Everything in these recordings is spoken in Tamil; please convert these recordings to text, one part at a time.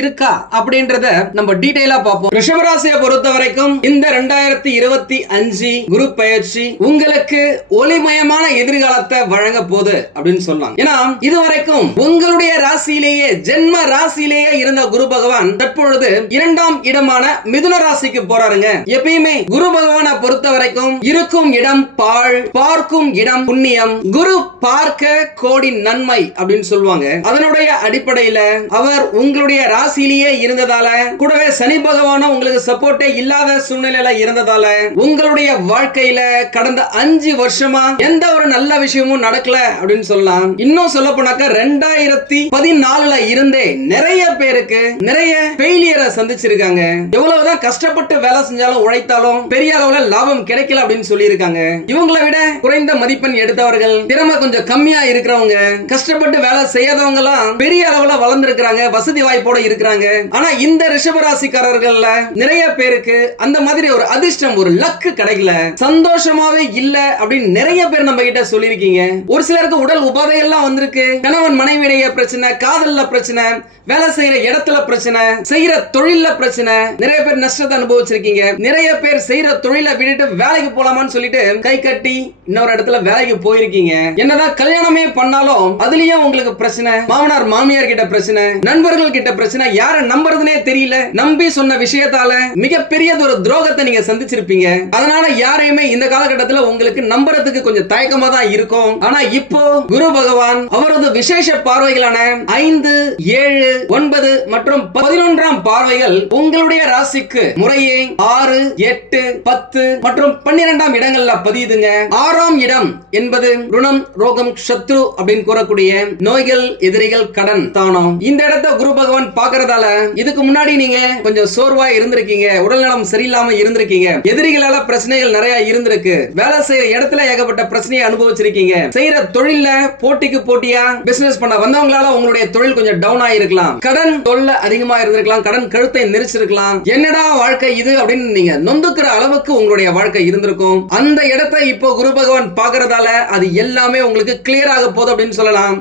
இருக்கா அப்படின்றத நம்ம டீடைலா பார்ப்போம். ரிஷபராசியை பொறுத்த வரைக்கும் இந்த ரெண்டாயிரத்தி இருபத்தி அஞ்சு குரு பயிற்சி உங்களுக்கு ஒளிமயமான எதிர்காலத்தை வழங்க போகுது அப்படின்னு சொல்லலாம் ஏன்னா இதுவரைக்கும் உங்களுடைய ராசியிலேயே ஜென்ம ராசியிலேயே இருந்த குரு பகவான் தற்பொழுது இரண்டாம் இடமான மிதுன ராசிக்கு போறாருங்க. எப்பயுமே குரு பகவானை பொறுத்த வரைக்கும் இருக்கும் இடம் பாழ் பார்க்கும் இடம் புண்ணியம். குரு பார்க்க கோடி நன்மை அப்படின்னு சொல்லுவாங்க. அதனுடைய அடிப்படையில அவர் உங்களுடைய ராசியிலேயே இருந்ததால கூடவே சனி பகவானும் உங்களுக்கு சப்போர்ட்டே இல்லாத சூழ்நிலையில இருந்ததால உங்களுடைய வாழ்க்கையில கடந்த அஞ்சு வருஷமா எந்த ஒரு நல்ல விஷயமும் நடக்கல அப்படின்னு சொல்லலாம். இன்னும் சொல்ல போனாக்க ரெண்டாயிரத்தி பதினாலுல இருந்தே நிறைய பேருக்கு நிறைய ஃபெயிலியரை சந்திச்சிருக்காங்க. எவ்வளவுதான் கஷ்டப்பட்டு வேலை செஞ்சாலும் உழைத்தாலும் பெரிய அளவுல லாபம் கிடைக்கல அப்படின்னு சொல்லியிருக்காங்க. இவங்களை விட குறைந்த மதிப்பெண் எடுத்தவர்கள் திறமை கொஞ்சம் கம்மியா இருக்கிறவங்க கஷ்டப்பட்டு வேலை செய்யாதவங்க எல்லாம் பெரிய அளவுல வளர்ந்துருக்காங்க வசதி வாய்ப்பு வாய்ப்போட இருக்கிறாங்க. ஆனா இந்த ரிஷபராசிக்காரர்கள்ல நிறைய பேருக்கு அந்த மாதிரி ஒரு அதிர்ஷ்டம் ஒரு லக்கு கிடைக்கல. சந்தோஷமாவே இல்ல அப்படின்னு நிறைய பேர் நம்ம கிட்ட சொல்லியிருக்கீங்க. ஒரு சிலருக்கு உடல் உபாதை எல்லாம் வந்திருக்கு. கணவன் மனைவிடைய பிரச்சனை காதல்ல பிரச்சனை வேலை செய்யற இடத்துல பிரச்சனை செய்யற தொழில்ல பிரச்சனை. நிறைய பேர் நஷ்டத்தை அனுபவிச்சிருக்கீங்க. நிறைய பேர் செய்யற தொழிலை விட்டுட்டு வேலைக்கு போலாமான்னு சொல்லிட்டு கை கட்டி இன்னொரு இடத்துல வேலைக்கு போயிருக்கீங்க. என்னதான் கல்யாணமே பண்ணாலும் அதுலயும் உங்களுக்கு பிரச்சனை. மாமனார் மாமியார் கிட்ட பிரச்சனை. நண்பர்கள் கிட்ட பிரச்சனை யார நம்புறதுனே தெரியல. நம்பி சொன்ன விஷயத்தால மிகப்பெரியது ஒரு துரோகத்தை நீங்க சந்திச்சிருப்பீங்க. அதனால யாரையுமே இந்த காலகட்டத்தில் உங்களுக்கு நம்புறதுக்கு கொஞ்சம் தயக்கமா தான் இருக்கும். ஆனா இப்போ குரு பகவான் அவரது விசேஷ பார்வைகளான ஐந்து ஏழு ஒன்பது மற்றும் பதினொன்றாம் பார்வைகள் உங்களுடைய ராசிக்கு முறையே ஆறு எட்டு பத்து மற்றும் பன்னிரெண்டாம் இடங்கள்ல பதியுதுங்க. ஆறாம் இடம் என்பது ருணம் ரோகம் சத்ரு அப்படின்னு கூறக்கூடிய நோய்கள் எதிரிகள் கடன் தானம். இந்த இடத்த குரு பகவான் பாக்குறதால இதுக்கு முன்னாடி நீங்க கொஞ்சம் சோர்வா இருந்திருக்கீங்க உடல்நலம் சரியில்லாம இருந்திருக்கீங்க எதிரிகளால பிரச்சனைகள் நிறைய இருந்திருக்கு வேலை செய்யற இடத்துல ஏகப்பட்ட பிரச்சனையை அனுபவிச்சிருக்கீங்க செய்யற தொழில போட்டிக்கு போட்டியா பிசினஸ் பண்ண வந்தவங்களால உங்களுடைய தொழில் கொஞ்சம் டவுன் ஆயிருக்கலாம். கடன் தொல்லை அதிகமா இருந்திருக்கலாம் கடன் கழுத்தை நெரிச்சிருக்கலாம். என்னடா வாழ்க்கை இது அப்படின்னு நீங்க நொந்துக்கிற அளவுக்கு உங்களுடைய வாழ்க்கை இருந்திருக்கும். அந்த இடத்தை இப்போ குரு பகவான் பாக்குறதால அது எல்லாமே உங்களுக்கு கிளியர் ஆக போகுது அப்படின்னு சொல்லலாம்.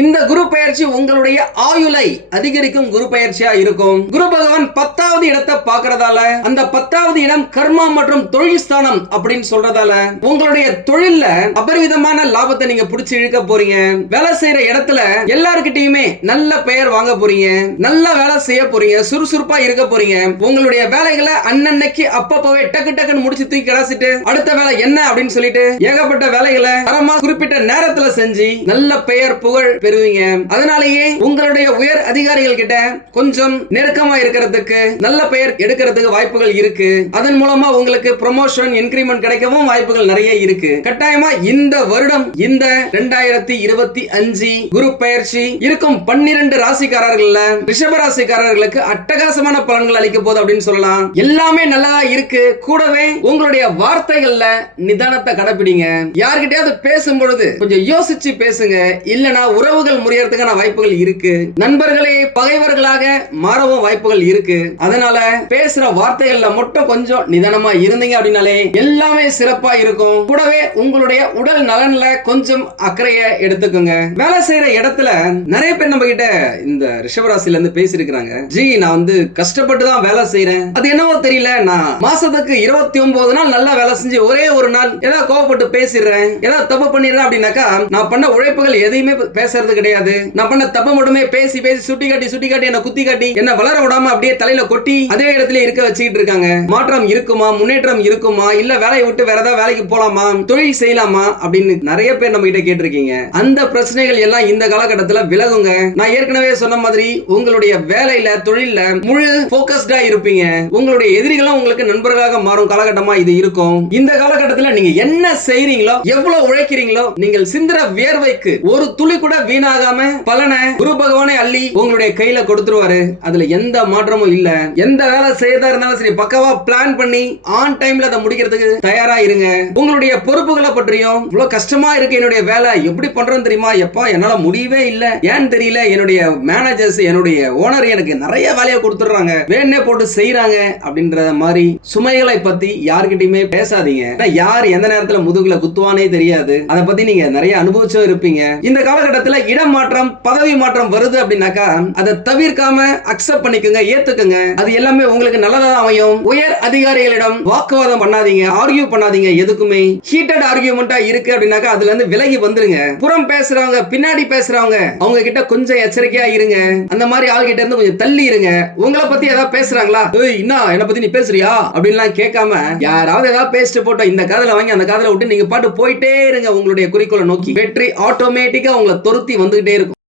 இந்த குரு பயிற்சி உங்களுடைய ஆயுளை அதிகரிக்கும் குரு பயிற்சியா இருக்கும். குரு பகவான் பத்தாவது இடத்தை பார்க்கறதால அந்த பத்தாவது இடம் கர்மா மற்றும் தொழில் ஸ்தானம் அப்படின்னு சொல்றதால உங்களுடைய தொழில்ல அபரிவிதமான லாபத்தை நீங்க பிடிச்சு இழுக்க போறீங்க. வேலை செய்யற இடத்துல எல்லாருக்கிட்டயுமே நல்ல பெயர் வாங்க போறீங்க. நல்ல வேலை செய்ய போறீங்க சுறுசுறுப்பா இருக்க போறீங்க. உங்களுடைய வேலைகளை அன்னன்னைக்கு அப்பப்பவே டக்கு டக்குன்னு முடிச்சு தூக்கி கிடாசிட்டு அடுத்த வேலை என்ன அப்படின்னு சொல்லிட்டு ஏகப்பட்ட வேலைகளை தரமா குறிப்பிட்ட நேரத்துல செஞ்சு நல்ல பெயர் புகழ் பெறுவீங்க. அதனாலேயே உங்களுடைய உயர் அதிகாரிகள் கிட்ட கொஞ்சம் நெருக்கமா இருக்கிறதுக்கு நல்ல பெயர் எடுக்கிறதுக்கு வாய்ப்புகள் இருக்கு. அதன் மூலமா உங்களுக்கு ப்ரொமோஷன் இன்கிரிமெண்ட் கிடைக்கவும் வாய்ப்புகள் நிறைய இருக்கு. கட்டாயமா இந்த வருடம் இந்த ரெண்டாயிரத்தி இருபத்தி அஞ்சு குரு பயிற்சி இருக்கும் பன்னிரண்டு ராசிக்காரர்கள்ல ரிஷப ராசிக்காரர்களுக்கு அட்டகாசமான பலன்கள் அளிக்க போகுது அப்படின்னு சொல்லலாம். எல்லாமே நல்லா இருக்கு. கூடவே உங்களுடைய வார்த்தைகள்ல நிதானத்தை கடைபிடிங்க யார்கிட்டயாவது பேசும் பொழுது கொஞ்சம் யோசிச்சு பேசுங்க. இல்லனா உறவுகள் முறியறதுக்கான வாய்ப்புகள் இருக்கு. நண்பர்களே பகைவர்களாக மாறவும் வாய்ப்புகள் இருக்கு. அதனால பேசுற வார்த்தைகள்ல மட்டும் கொஞ்சம் நிதானமா இருந்தீங்க அப்படின்னாலே எல்லாமே சிறப்பா இருக்கும். கூடவே உங்களுடைய உடல் நலன்ல கொஞ்சம் அக்கறைய எடுத்துக்கோங்க. வேலை செய்யற இடத்துல நிறைய பேர் நம்ம கிட்ட இந்த ரிஷபராசில இருந்து பேசியிருக்கிறாங்க. ஜி நான் வந்து கஷ்டப்பட்டு தான் வேலை செய்யறேன் அது என்னவோ தெரியல. நான் மாசத்துக்கு இருபத்தி ஒன்பது நாள் நல்லா வேலை செஞ்சு ஒரே ஒரு நாள் ஏதாவது கோவப்பட்டு பேசிடுறேன். ஏதாவது தப்பு பண்ணிடுறேன் அப்படின்னாக்கா நான் பண்ண உழைப்புகள் எதையுமே பேசுறது கிடையாது. நான் பண்ண தப்ப மட்டுமே பேசி பேசி சுட்டி காட்டி சுட்டி காட்டி என்ன குத்தி காட்டி என்ன வளர விடாம அப்படியே தலையில கொட்டி அதே இடத்துல இருக்க வச்சுக்கிட்டு இருக்காங்க. மாற்றம் இருக்குமா? முன்னேற்றம் இருக்குமா? இல்ல வேலையை விட்டு வேற ஏதாவது வேலைக்கு போலாமா? தொழில் செய்யலாமா? அப்படின்னு நிறைய பேர் நம்ம கிட்ட கேட்டிருக்கீங்க. அந்த பிரச்சனைகள் எல்லாம் இந்த காலகட்டத்துல விலகுங்க. நான் ஏற்கனவே சொன்ன மாதிரி உங்களுடைய வேலையில தொழில்ல முழு போக்கஸ்டா இருப்பீங்க. உங்களுடைய எதிரிகளும் உங்களுக்கு நண்பர்களாக மாறும் காலகட்டமா இது இருக்கும். இந்த காலகட்டத்துல நீங்க என்ன செய்றீங்களோ எவ்வளவு உழைக்கிறீங்களோ நீங்கள் சிந்திர வியர்வைக்கு ஒரு துளி கூட வீணாகாம பலனை குரு பகவானே அள்ளி உங்களுடைய கையில கொடுத்துருவாரு. அதுல எந்த மாற்றமும் இல்ல. எந்த வேலை செய்யறதா இருந்தாலும் சரி பக்கவா பிளான் பண்ணி ஆன் டைம்ல அதை முடிக்கிறதுக்கு தயாரா இருங்க. உங்களுடைய பொறுப்புகளை பற்றியும் இவ்வளவு கஷ்டமா இருக்கு என்னுடைய வேலை. எப்படி பண்றேன்னு தெரியுமா? எப்பா என்னால முடியவே இல்ல. ஏன்னு தெரியல என்னுடைய மேனேஜர்ஸ் என்னுடைய ஓனர் எனக்கு நிறைய வேலையை கொடுத்துடுறாங்க. வேணே போட்டு செய்யறாங்க அப்படின்ற மாதிரி சுமைகளை பத்தி யார்கிட்டயுமே பேசாதீங்க. ஏன்னா யார் எந்த நேரத்துல முதுகுல குத்துவானே தெரியாது. அதை பத்தி நீங்க நிறைய அனுபவிச்சும் இருப்பீங்க. இந்த காலகட்டத்துல இடம் மாற்றம் பதவி மாற்றம் வருது அப்படின்னாக்கா அதை தவிர்க்காம அக்செப்ட் பண்ணிக்கோங்க ஏத்துக்குங்க. அது எல்லாமே உங்களுக்கு நல்லதா அமையும். உயர் அதிகாரிகளிடம் வாக்குவாதம் பண்ணாதீங்க ஆர்கியூ பண்ணாதீங்க எதுக்குமே. ஹீட்டட் ஆர்கியூமெண்டா இருக்கு அப்படின்னாக்கா அதுல இருந்து விலகி வந்துருங்க. புறம் பேசுறவங்க பின்னாடி பேசுறவங்க அவங்க கிட்ட கொஞ்சம் எச்சரிக்கையா இருங்க. அந்த மாதிரி ஆள்கிட்ட இருந்து கொஞ்சம் தள்ளி இருங்க. உங்களை பத்தி ஏதாவது பேசுறாங்களா? ஏய் என்ன என்ன பத்தி நீ பேசுறியா? அப்படின்லாம் கேட்காம யாராவது ஏதாவது பேசிட்டு போட்டோம் இந்த காதல வாங்கி அந்த காதல விட்டு நீங்க பாட்டு போயிட்டே இருங்க உங்களுடைய குறிக்கோளை நோக்கி. வெற்றி ஆட்டோமேட்டிக்கா உங்களை துரத்தி வந்துக்கிட்டே இருக்கும்.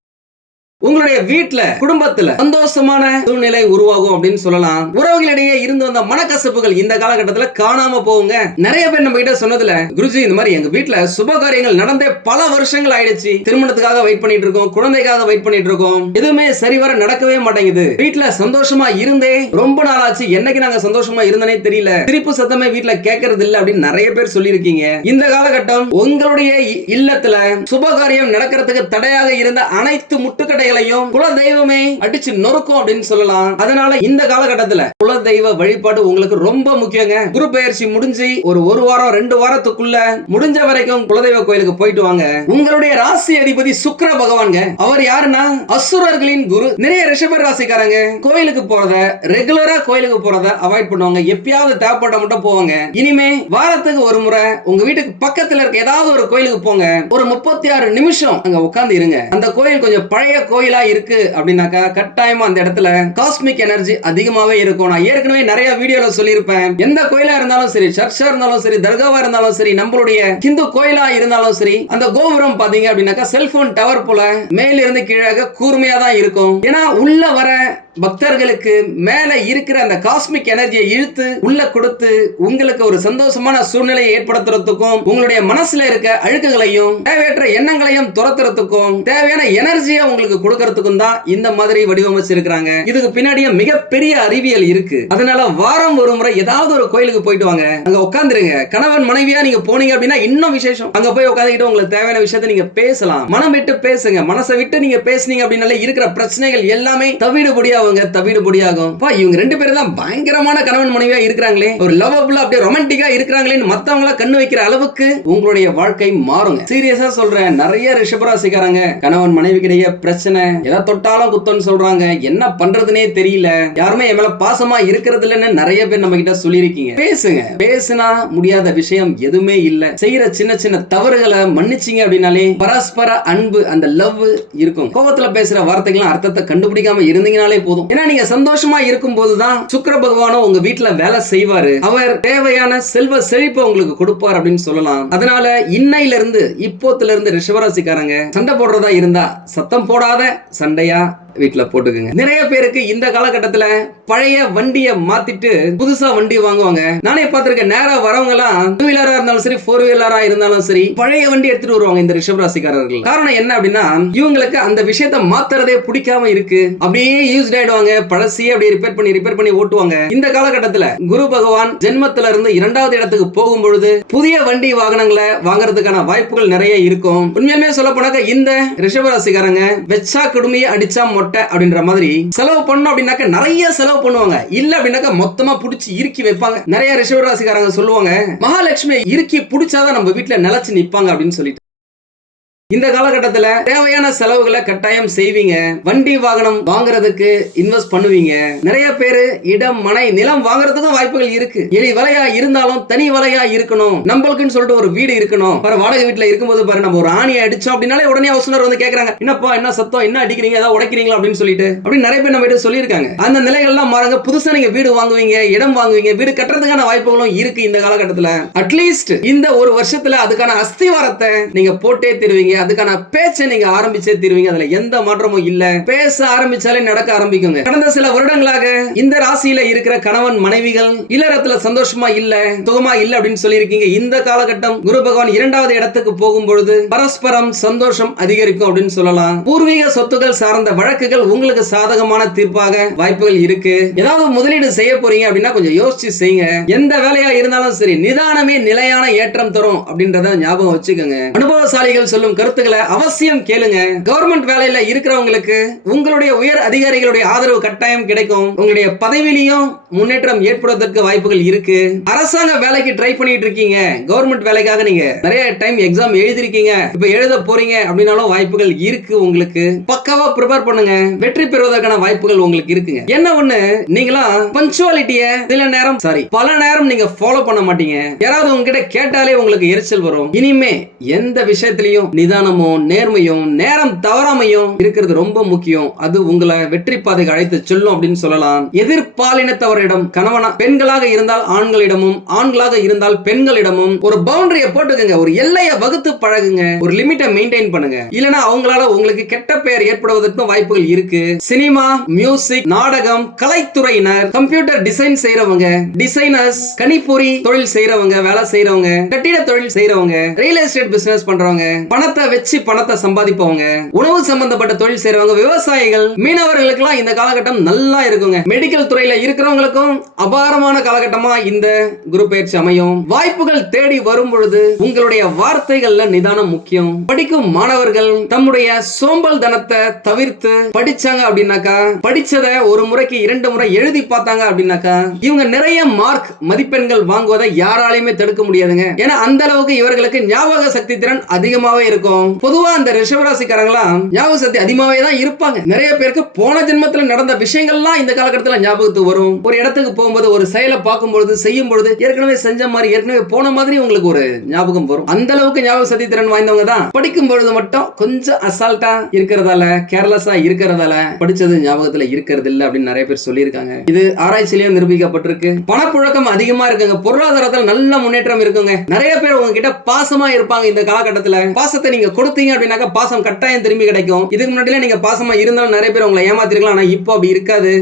உங்களுடைய வீட்டுல குடும்பத்துல சந்தோஷமான சூழ்நிலை உருவாகும் அப்படின்னு சொல்லலாம். உறவுகளிடையே இருந்து வந்த மனக்கசப்புகள் இந்த காலகட்டத்துல காணாம போகுங்க. நிறைய பேர் நம்ம கிட்ட சொன்னதுல குருஜி இந்த மாதிரி எங்க வீட்டுல சுப காரியங்கள் நடந்தே பல வருஷங்கள் ஆயிடுச்சு. திருமணத்துக்காக வெயிட் பண்ணிட்டு இருக்கோம் குழந்தைக்காக வெயிட் பண்ணிட்டு இருக்கோம். எதுவுமே சரிவர நடக்கவே மாட்டேங்குது. வீட்டுல சந்தோஷமா இருந்தே ரொம்ப நாள் ஆச்சு. என்னைக்கு நாங்க சந்தோஷமா இருந்தனே தெரியல. திருப்பு சத்தமே வீட்டுல கேட்கறது இல்ல அப்படின்னு நிறைய பேர் சொல்லியிருக்கீங்க. இந்த காலகட்டம் உங்களுடைய இல்லத்துல சுபகாரியம் நடக்கிறதுக்கு தடையாக இருந்த அனைத்து முட்டுக்கட்டைகளையும் குல தெய்வமே அடிச்சு நொறுக்கும் அப்படின்னு சொல்லலாம். அதனால இந்த காலகட்டத்துல குல தெய்வ வழிபாடு உங்களுக்கு ரொம்ப முக்கியங்க. குரு பயிற்சி முடிஞ்சு ஒரு ஒரு வாரம் ரெண்டு வாரத்துக்குள்ள முடிஞ்ச வரைக்கும் குலதெய்வ கோயிலுக்கு போயிட்டு வாங்க. உங்களுடைய ராசி அதிபதி சுக்கிர பகவான்ங்க. அவர் யாருன்னா? அசுரர்களின் குரு. நிறைய ரிஷப ராசிக்காரங்க. கோயிலுக்கு போறத ரெகுலரா கோயிலுக்கு போறத அவாய்ட் பண்ணுவாங்க. எப்பயாவது தேவைப்பட்ட மட்டும் போவாங்க. இனிமே வாரத்துக்கு ஒரு முறை உங்க வீட்டுக்கு பக்கத்துல இருக்க ஏதாவது ஒரு கோயிலுக்கு போங்க. ஒரு முப்பத்தி ஆறு நிமிஷம் அங்க உட்கார்ந்து இருங்க. அந்த கோயில் கொஞ்சம் பழைய கோயில் இருக்கு அப்படின்னாக்கா கட்டாயமா அந்த இடத்துல காஸ்மிக் எனர்ஜி அதிகமாவே இருக்கும். நான் ஏற்கனவே நிறைய வீடியோல சொல்லியிருப்பேன். எந்த கோயிலா இருந்தாலும் சரி சர்ச்சா இருந்தாலும் சரி தர்காவா இருந்தாலும் சரி நம்மளுடைய ஹிந்து கோயிலா இருந்தாலும் சரி அந்த கோபுரம் பாத்தீங்க அப்படின்னாக்கா செல்போன் டவர் போல மேல இருந்து கீழாக கூர்மையா தான் இருக்கும். ஏன்னா உள்ள வர பக்தர்களுக்கு மேல இருக்கிற அந்த காஸ்மிக் எனர்ஜியை இழுத்து உள்ள கொடுத்து உங்களுக்கு ஒரு சந்தோஷமான சூழ்நிலையை ஏற்படுத்துறதுக்கும் உங்களுடைய மனசுல இருக்க அழுக்குகளையும் தேவையற்ற எண்ணங்களையும் துரத்துறதுக்கும் தேவையான எனர்ஜியை உங்களுக்கு கொடுக்கறதுக்கும் தான் இந்த மாதிரி வடிவமைச்சிருக்கிறாங்க. இதுக்கு பின்னாடியே மிகப்பெரிய அறிவியல் இருக்கு. அதனால வாரம் ஒரு முறை ஏதாவது ஒரு கோயிலுக்கு போயிட்டு வாங்க. அங்க உட்காந்துருங்க கணவன் மனைவியா நீங்க போனீங்க அப்படின்னா இன்னும் விசேஷம். அங்க போய் உட்காந்துக்கிட்டு உங்களுக்கு தேவையான விஷயத்தை நீங்க பேசலாம். மனம் விட்டு பேசுங்க. மனசை விட்டு நீங்க பேசுனீங்க அப்படின்னாலே இருக்கிற பிரச்சனைகள் எல்லாமே தவிடுபடியாகுங்க. தவிடுபடியாகும். பா இவங்க ரெண்டு பேரும் தான் பயங்கரமான கணவன் மனைவியா இருக்கிறாங்களே. ஒரு லவ்வபுல்லா அப்படியே ரொமான்டிக்கா இருக்கிறாங்களேன்னு மத்தவங்கள கண்ணு வைக்கிற அளவுக்கு உங்களுடைய வாழ்க்கை மாறுங்க. சீரியஸா சொல்றேன். நிறைய ரிஷபராசிக்காரங்க கணவன் மனைவிக்கிடையே பிரச்சனை எதை தொட்டாலும் குத்தம்னு சொல்றாங்க. என்ன பண்றதுனே தெரியல. யாருமே என் மேல பாசமா இருக்கிறது இல்லைன்னு நிறைய பேர் நம்ம கிட்ட சொல்லியிருக்கீங்க. பேசுங்க. பேசுனா முடியாத விஷயம் எதுவுமே இல்ல. செய்யற சின்ன சின்ன தவறுகளை மன்னிச்சீங்க அப்படின்னாலே பரஸ்பர அன்பு அந்த லவ் இருக்கும். கோபத்துல பேசுற வார்த்தைகள்லாம் அர்த்தத்தை கண்டுபிடிக்காம இருந்தீங்கனாலே போதும். ஏன்னா நீங்க சந்தோஷமா இருக்கும் போதுதான் சுக்கர பகவானும் உங்க வீட்டுல வேலை செய்வாரு. அவர் தேவையான செல்வ செழிப்பை உங்களுக்கு கொடுப்பார் அப்படின்னு சொல்லலாம். அதனால இன்னையில இருந்து இப்போத்துல இருந்து ரிஷபராசிக்காரங்க சண்டை போடுறதா இருந்தா சத்தம் போடாத சண்டையா வீட்டில் போட்டுக்குங்க. நிறைய பேருக்கு இந்த காலகட்டத்துல பழைய வண்டியை மாத்திட்டு புதுசா வண்டி வாங்குவாங்க. நானே பார்த்திருக்கேன் நேரா வரவங்க எல்லாம் டூ வீலரா இருந்தாலும் சரி ஃபோர் வீலரா இருந்தாலும் சரி பழைய வண்டி எடுத்துட்டு வருவாங்க இந்த ரிஷப் ராசிக்காரர்கள். காரணம் என்ன அப்படின்னா இவங்களுக்கு அந்த விஷயத்த மாத்துறதே பிடிக்காம இருக்கு. அப்படியே யூஸ் ஆயிடுவாங்க பழசியே அப்படியே ரிப்பேர் பண்ணி ரிப்பேர் பண்ணி ஓட்டுவாங்க. இந்த காலகட்டத்துல குரு பகவான் ஜென்மத்துல இருந்து இரண்டாவது இடத்துக்கு போகும் பொழுது புதிய வண்டி வாகனங்களை வாங்குறதுக்கான வாய்ப்புகள் நிறைய இருக்கும். உண்மையுமே சொல்ல போனாக்க இந்த ரிஷபராசிக்காரங்க வெச்சா குடுமையை அடிச்சா மொட்டை அப்படின்ற மாதிரி செலவு பண்ணோம் அப்படின்னாக்க நிறைய செலவு பண்ணுவாங்க. இல்ல அப்படின்னாக்க மொத்தமா புடிச்சு இறுக்கி வைப்பாங்க. நிறைய ரிஷவராசிக்காரங்க சொல்லுவாங்க மகாலட்சுமி இறுக்கி புடிச்சாதான் நம்ம வீட்டுல நிலைச்சு நிப்பாங்க அப்படின்னு சொல்லிட்டு. இந்த காலகட்டத்துல தேவையான செலவுகளை கட்டாயம் செய்வீங்க. வண்டி வாகனம் வாங்குறதுக்கு இன்வெஸ்ட் பண்ணுவீங்க. நிறைய பேரு இடம் மனை நிலம் வாங்குறதுக்கும் வாய்ப்புகள் இருக்கு. எலி வலையா இருந்தாலும் தனி வலையா இருக்கணும். நம்மளுக்குன்னு சொல்லிட்டு ஒரு வீடு இருக்கணும். பாரு வாடகை வீட்டுல இருக்கும்போது பாரு நம்ம ஒரு ஆணியை அடிச்சோம் அப்படின்னாலே உடனே ஹவுஸ்னர் வந்து கேக்குறாங்க என்னப்பா என்ன சத்தம்? என்ன அடிக்கிறீங்க? ஏதாவது உடைக்கிறீங்களா? அப்படின்னு சொல்லிட்டு அப்படின்னு நிறைய பேர் நம்ம கிட்ட சொல்லியிருக்காங்க. அந்த நிலைகள்லாம் மாறுங்க. புதுசா நீங்க வீடு வாங்குவீங்க இடம் வாங்குவீங்க வீடு கட்டுறதுக்கான வாய்ப்புகளும் இருக்கு இந்த காலகட்டத்துல. அட்லீஸ்ட் இந்த ஒரு வருஷத்துல அதுக்கான அஸ்திவாரத்தை நீங்க போட்டே தருவீங்க. ஆரம்பிப்பீங்க அதுக்கான பேச்சை நீங்க ஆரம்பிச்சே தீர்வீங்க. அதுல எந்த மாற்றமும் இல்ல. பேச ஆரம்பிச்சாலே நடக்க ஆரம்பிக்குங்க. கடந்த சில வருடங்களாக இந்த ராசியில இருக்கிற கணவன் மனைவிகள் இல்லறத்துல சந்தோஷமா இல்ல சுகமா இல்ல அப்படின்னு சொல்லியிருக்கீங்க. இந்த காலகட்டம் குரு பகவான் இரண்டாவது இடத்துக்கு போகும் பொழுது பரஸ்பரம் சந்தோஷம் அதிகரிக்கும் அப்படின்னு சொல்லலாம். பூர்வீக சொத்துக்கள் சார்ந்த வழக்குகள் உங்களுக்கு சாதகமான தீர்ப்பாக வாய்ப்புகள் இருக்கு. ஏதாவது முதலீடு செய்ய போறீங்க அப்படின்னா கொஞ்சம் யோசிச்சு செய்யுங்க. எந்த வேலையா இருந்தாலும் சரி நிதானமே நிலையான ஏற்றம் தரும் அப்படின்றத ஞாபகம் வச்சுக்கோங்க. அனுபவசாலிகள் சொல்லும் கருத்துக்களை அவசியம் கேளுங்க. கவர்மெண்ட் வேலையில இருக்கிறவங்களுக்கு உங்களுடைய உயர் அதிகாரிகளுடைய ஆதரவு கட்டாயம் கிடைக்கும். உங்களுடைய பதவியிலையும் முன்னேற்றம் ஏற்படுவதற்கு வாய்ப்புகள் இருக்கு. அரசாங்க வேலைக்கு ட்ரை பண்ணிட்டு இருக்கீங்க. கவர்மெண்ட் வேலைக்காக நீங்க நிறைய டைம் எக்ஸாம் எழுதிருக்கீங்க இப்ப எழுத போறீங்க அப்படின்னாலும் வாய்ப்புகள் இருக்கு உங்களுக்கு. பக்காவா ப்ரிப்பேர் பண்ணுங்க. வெற்றி பெறுவதற்கான வாய்ப்புகள் உங்களுக்கு இருக்குங்க. என்ன ஒண்ணு? நீங்களா பஞ்சுவாலிட்டிய சில நேரம் சாரி பல நேரம் நீங்க ஃபாலோ பண்ண மாட்டீங்க. யாராவது உங்ககிட்ட கேட்டாலே உங்களுக்கு எரிச்சல் வரும். இனிமே எந்த விஷயத்திலையும் நிதானமும் நேர்மையும் நேரம் தவறாமையும் இருக்கிறது ரொம்ப முக்கியம். அது உங்களை வெற்றி பாதைக்கு அழைத்து செல்லும் அப்படின்னு சொல்லலாம். எதிர்பாலினத்தவரிடம் கணவனா பெண்களாக இருந்தால் ஆண்களிடமும் ஆண்களாக இருந்தால் பெண்களிடமும் ஒரு பவுண்டரியை போட்டுக்கங்க. ஒரு எல்லையை வகுத்து பழகுங்க. ஒரு லிமிட்டை மெயின்டைன் பண்ணுங்க. இல்லனா அவங்களால உங்களுக்கு கெட்ட பெயர் ஏற்படுவதற்கும் வாய்ப்புகள் இருக்கு. சினிமா மியூசிக் நாடகம் கலைத்துறையினர் கம்ப்யூட்டர் டிசைன் செய்யறவங்க டிசைனர்ஸ் கணிப்பொறி தொழில் செய்யறவங்க வேலை செய்யறவங்க கட்டிட தொழில் செய்யறவங்க ரியல் எஸ்டேட் பிசினஸ் பண்றவங்க பணத்தை வச்சு பணத்தை சம்பாதிப்பவங்க? உணவு சம்பந்தப்பட்ட தொழில் செய்யறவங்க விவசாயிகள் மீனவர்களுக்கு எல்லாம் இந்த காலகட்டம் நல்லா இருக்குங்க. மெடிக்கல் துறையில இருக்கிறவங்களுக்கும் அபாரமான காலகட்டமா இந்த குரு பயிற்சி அமையும். வாய்ப்புகள் தேடி வரும் பொழுது உங்களுடைய வார்த்தைகள்ல நிதானம் முக்கியம். படிக்கும் மாணவர்கள் தம்முடைய சோம்பல் தனத்தை தவிர்த்து படிச்சாங்க அப்படின்னாக்கா படிச்சத ஒரு முறைக்கு இரண்டு முறை எழுதி பார்த்தாங்க அப்படின்னாக்கா இவங்க நிறைய மார்க் மதிப்பெண்கள் வாங்குவதை யாராலையுமே தடுக்க முடியாதுங்க. ஏன்னா அந்த அளவுக்கு இவர்களுக்கு ஞாபக சக்தி திறன் அதிகமாவே இருக்கும். பொதுவா அந்த ரிஷபராசிக்காரங்களாம் ஞாபக சக்தி அதிகமாவே தான் இருப்பாங்க. நிறைய பேருக்கு போன ஜென்மத்துல நடந்த விஷயங்கள்லாம் இந்த காலகட்டத்துல ஞாபகத்துக்கு வரும். ஒரு இடத்துக்கு போகும்போது ஒரு செயலை பார்க்கும் பொழுது செய்யும் பொழுது ஏற்கனவே செஞ்ச மாதிரி ஏற்கனவே போன மாதிரி உங்களுக்கு ஒரு ஞாபகம் வரும். அந்த அளவுக்கு ஞாபக சக்தி திறன் வாய்ந்தவங்க தான். படிக்கும் பொழுது மட்டும் கொஞ்சம் அசால்ட்டா இருக்கிறதால கேர்லெஸ்ஸா இருக்கிறதால படிச்சது ஞாபகத்துல இருக்கிறது இல்லை அப்படின்னு நிறைய பேர் சொல்லியிருக்காங்க. இது ஆராய்ச்சியிலையும் நிரூபிக்கப்பட்டிருக்கு. பணப்புழக்கம் அதிகமா இருக்குங்க. பொருளாதாரத்துல நல்ல முன்னேற்றம் இருக்குங்க. நிறைய பேர் உங்ககிட்ட பாசமா இருப்பாங்க இந்த காலகட்டத்துல. பாசத்தை நீங்க கொடுத்தீங்க அப்படின்னாக்கா பாசம் கட்டாயம் திரும்பி கிடைக்கும். இதுக்கு முன்னாடிலாம் நீங்க பாசமா இருந்தாலும் நிறைய பேர் உங்களை ஏமாத்திருக்கலாம். ஆனா இப்போ அப்படி இருக்காது.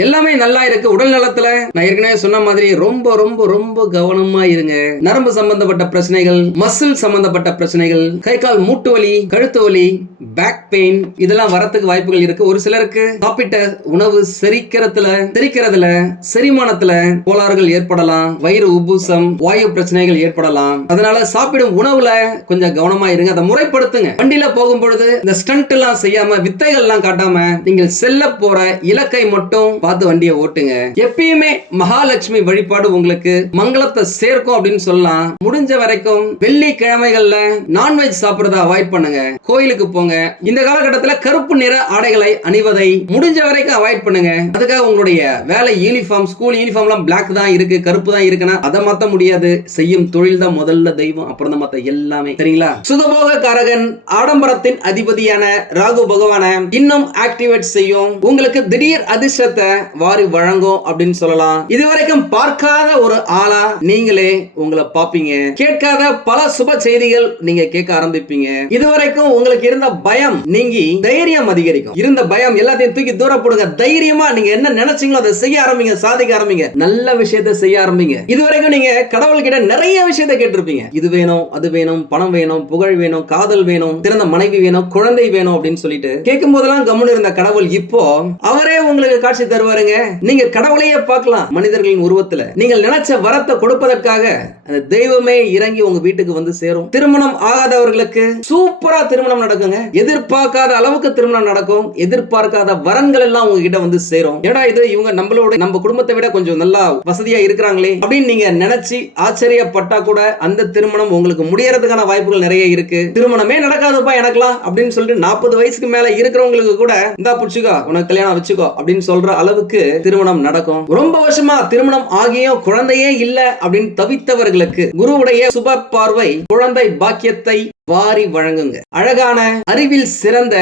எல்லாமே நல்லா இருக்கு. உடல் நலத்துல நான் ஏற்கனவே சொன்ன மாதிரி ரொம்ப ரொம்ப ரொம்ப கவனமா இருங்க. நரம்பு சம்பந்தப்பட்ட பிரச்சனைகள் மசில் சம்பந்தப்பட்ட பிரச்சனைகள் கை கால் மூட்டு வலி கழுத்து வலி பேக் பெயின் இதெல்லாம் வரத்துக்கு வாய்ப்புகள் இருக்கு. ஒரு சிலருக்கு சாப்பிட்ட உணவு செரிக்கிறதுல செரிக்கிறதுல செரிமானத்துல கோளாறுகள் ஏற்படலாம். வயிறு உபூசம் வாயு பிரச்சனைகள் ஏற்படலாம். அதனால சாப்பிடும் உணவுல கொஞ்சம் கவனமா இருங்க. அதை முறைப்படுத்துங்க. வண்டியில போகும் பொழுது இந்த ஸ்டண்ட் எல்லாம் செய்யாம வித்தைகள் எல்லாம் காட்டாம நீங்கள் செல்ல போற இலக்கை மட்டும் பார்த்து வண்டியை ஓட்டுங்க. எப்பயுமே மகாலட்சுமி வழிபாடு உங்களுக்கு மங்களத்தை சேர்க்கும் அப்படின்னு சொல்லலாம். முடிஞ்ச வரைக்கும் வெள்ளிக்கிழமைகள்ல நான்வெஜ் சாப்பிடுறத அவாய்ட் பண்ணுங்க. கோயிலுக்கு போங்க. இந்த காலகட்டத்துல கருப்பு நிற ஆடைகளை அணிவதை முடிஞ்ச வரைக்கும் அவாய்ட் பண்ணுங்க. அதுக்காக உங்களுடைய வேலை யூனிஃபார்ம் ஸ்கூல் யூனிஃபார்ம்லாம் பிளாக் தான் இருக்கு கருப்பு தான் இருக்குன்னா அதை மாத்த முடியாது. செய்யும் தொழில் தான் முதல்ல தெய்வம் அப்புறம் தான் மத்த எல்லாமே. சரிங்களா? சுதபோக காரகன் ஆடம்பரத்தின் அதிபதியான ராகு பகவான இன்னும் ஆக்டிவேட் செய்யும். உங்களுக்கு திடீர் அதிர்ஷ்டத்தை வாரி வழங்கும் அப்படின்னு சொல்லலாம். இதுவரைக்கும் பார்க்காத ஒரு ஆளா நீங்களே உங்களை பார்ப்பீங்க. கேட்காத பல சுப செய்திகள் நீங்க கேட்க ஆரம்பிப்பீங்க. இதுவரைக்கும் உங்களுக்கு இருந்த பயம் நீங்கி தைரியம் அதிகரிக்கும். இருந்த பயம் எல்லாத்தையும் தூக்கி தூர போடுங்க. தைரியமா நீங்க என்ன நினைச்சீங்களோ அதை செய்ய ஆரம்பிங்க சாதிக்க ஆரம்பிங்க. நல்ல விஷயத்தை செய்ய ஆரம்பிங்க. இதுவரைக்கும் நீங்க கடவுள் கிட்ட நிறைய விஷயத்தை கேட்டிருப்பீங்க. இது வேணும் அது வேணும் பணம் வேணும் புகழ் வேணும் காதல் வேணும் திறந்த மனைவி வேணும் குழந்தை வேணும் அப்படின்னு சொல்லிட்டு கேட்கும் போதெல்லாம் கம்முன்னு இருந்த கடவுள் இப்போ அவரே உங்களுக்கு காட்சி தருவாருங்க நீங்க கடவுளையே பார்க்கலாம் மனிதர்களின் உருவத்துல. நீங்கள் நினைச்ச வரத்தை கொடுப்பதற்காக அந்த தெய்வமே இறங்கி உங்க வீட்டுக்கு வந்து சேரும். திருமணம் ஆகாதவர்களுக்கு சூப்பரா திருமணம் நடக்குங்க. எதிர்பார்க்காத அளவுக்கு திருமணம் நடக்கும். எதிர்பார்க்காத வரன்கள் எல்லாம் உங்ககிட்ட வந்து சேரும். ஏடா இது இவங்க நம்மளோட நம்ம குடும்பத்தை விட கொஞ்சம் நல்லா வசதியா இருக்கிறாங்களே அப்படின்னு நீங்க நினைச்சு ஆச்சரியப்பட்டா கூட அந்த திருமணம் உங்களுக்கு முடியறதுக்கான வாய்ப்புகள் நிறைய இருக்கு. திருமணமே நடக்காதுப்பா எனக்குலாம் அப்படின்னு சொல்லிட்டு நாற்பது வயசுக்கு மேல இருக்கிறவங்களுக்கு கூட இந்தா பிடிச்சிக்கோ உனக்கு கல்யாணம் வச்சுக்கோ அப்படின்னு சொல்ற அளவு அளவுக்கு திருமணம் நடக்கும். ரொம்ப வருஷமா திருமணம் ஆகியும் குழந்தையே இல்ல அப்படின்னு தவித்தவர்களுக்கு குருவுடைய சுப பார்வை குழந்தை பாக்கியத்தை வாரி வழங்குங்க. அழகான அறிவில் சிறந்த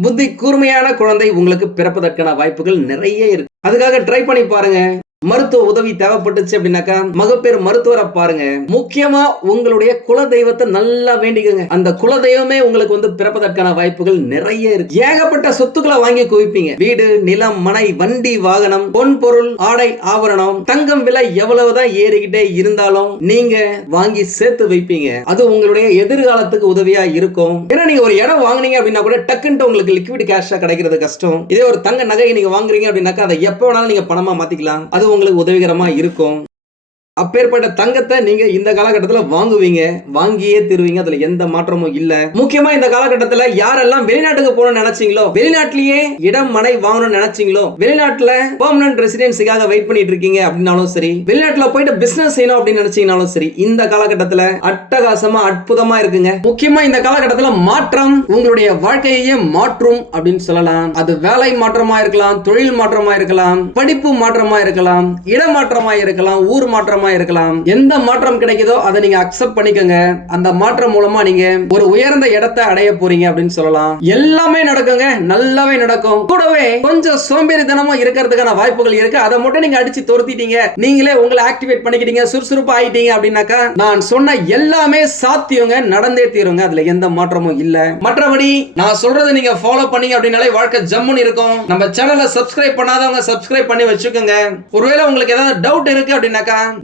புத்தி கூர்மையான குழந்தை உங்களுக்கு பிறப்பதற்கான வாய்ப்புகள் நிறைய இருக்கு. அதுக்காக ட்ரை பண்ணி பாருங்க. மருத்துவ உதவி தேவைப்பட்டுச்சு அப்படின்னாக்கா மகப்பேறு மருத்துவரை பாருங்க. முக்கியமா உங்களுடைய குல தெய்வத்தை நல்லா வேண்டிக்கோங்க. அந்த குல தெய்வமே உங்களுக்கு வந்து பிறப்பதற்கான வாய்ப்புகள் நிறைய இருக்கு. ஏகப்பட்ட சொத்துக்களை வாங்கி குவிப்பீங்க. வீடு நிலம் மனை வண்டி வாகனம் பொன் பொருள் ஆடை ஆவரணம் தங்கம் விலை எவ்வளவுதான் ஏறிக்கிட்டே இருந்தாலும் நீங்க வாங்கி சேர்த்து வைப்பீங்க. அது உங்களுடைய எதிர்காலத்துக்கு உதவியா இருக்கும். ஏன்னா நீங்க ஒரு இடம் வாங்குனீங்க அப்படின்னா கூட டக்குன்ட்டு உங்களுக்கு லிக்விட் கேஷா கிடைக்கிறது கஷ்டம். இதே ஒரு தங்க நகையை நீங்க வாங்குறீங்க அப்படின்னாக்கா அதை எப்ப வேணாலும் நீங்க பணமா மாத்திக்கலாம். அது உங்களுக்கு உதவிகரமா இருக்கும். அப்பேற்பட்ட தங்கத்தை நீங்க இந்த காலகட்டத்துல வாங்குவீங்க வாங்கியே தருவீங்க. அதுல எந்த மாற்றமும் இல்ல. முக்கியமா இந்த காலகட்டத்துல யாரெல்லாம் வெளிநாட்டுக்கு போகணும்னு நினைச்சீங்களோ வெளிநாட்டிலேயே இடம் மனை வாங்கணும்னு நினைச்சீங்களோ வெளிநாட்டுல பெர்மனன்ட் ரெசிடென்சிக்காக வெயிட் பண்ணிட்டு இருக்கீங்க அப்படின்னாலும் சரி வெளிநாட்டுல போயிட்டு பிசினஸ் செய்யணும் அப்படின்னு நினைச்சீங்கனாலும் சரி இந்த காலகட்டத்துல அட்டகாசமா அற்புதமா இருக்குங்க. முக்கியமா இந்த காலகட்டத்துல மாற்றம் உங்களுடைய வாழ்க்கையே மாற்றும் அப்படின்னு சொல்லலாம். அது வேலை மாற்றமா இருக்கலாம் தொழில் மாற்றமா இருக்கலாம் படிப்பு மாற்றமா இருக்கலாம் இடமாற்றமா இருக்கலாம் ஊர் மாற்றமா மாற்றமா இருக்கலாம். எந்த மாற்றம் கிடைக்குதோ அதை நீங்க அக்செப்ட் பண்ணிக்கோங்க. அந்த மாற்றம் மூலமா நீங்க ஒரு உயர்ந்த இடத்தை அடைய போறீங்க அப்படின்னு சொல்லலாம். எல்லாமே நடக்குங்க. நல்லாவே நடக்கும். கூடவே கொஞ்சம் சோம்பேறித்தனமா இருக்கிறதுக்கான வாய்ப்புகள் இருக்கு. அதை மட்டும் நீங்க அடிச்சு துரத்திட்டீங்க. நீங்களே உங்களை ஆக்டிவேட் பண்ணிக்கிட்டீங்க. சுறுசுறுப்பா ஆயிட்டீங்க அப்படின்னாக்கா நான் சொன்ன எல்லாமே சாத்தியங்க. நடந்தே தீருங்க. அதுல எந்த மாற்றமும் இல்ல. மற்றபடி நான் சொல்றதை நீங்க ஃபாலோ பண்ணீங்க அப்படின்னாலே வாழ்க்கை ஜம்முன்னு இருக்கும். நம்ம சேனலை சப்ஸ்கிரைப் பண்ணாதவங்க சப்ஸ்கிரைப் பண்ணி வச்சுக்கோங்க. ஒருவேளை உங்களுக்கு ஏதாவது டவுட் இருக்கு அப்படின்னாக்கா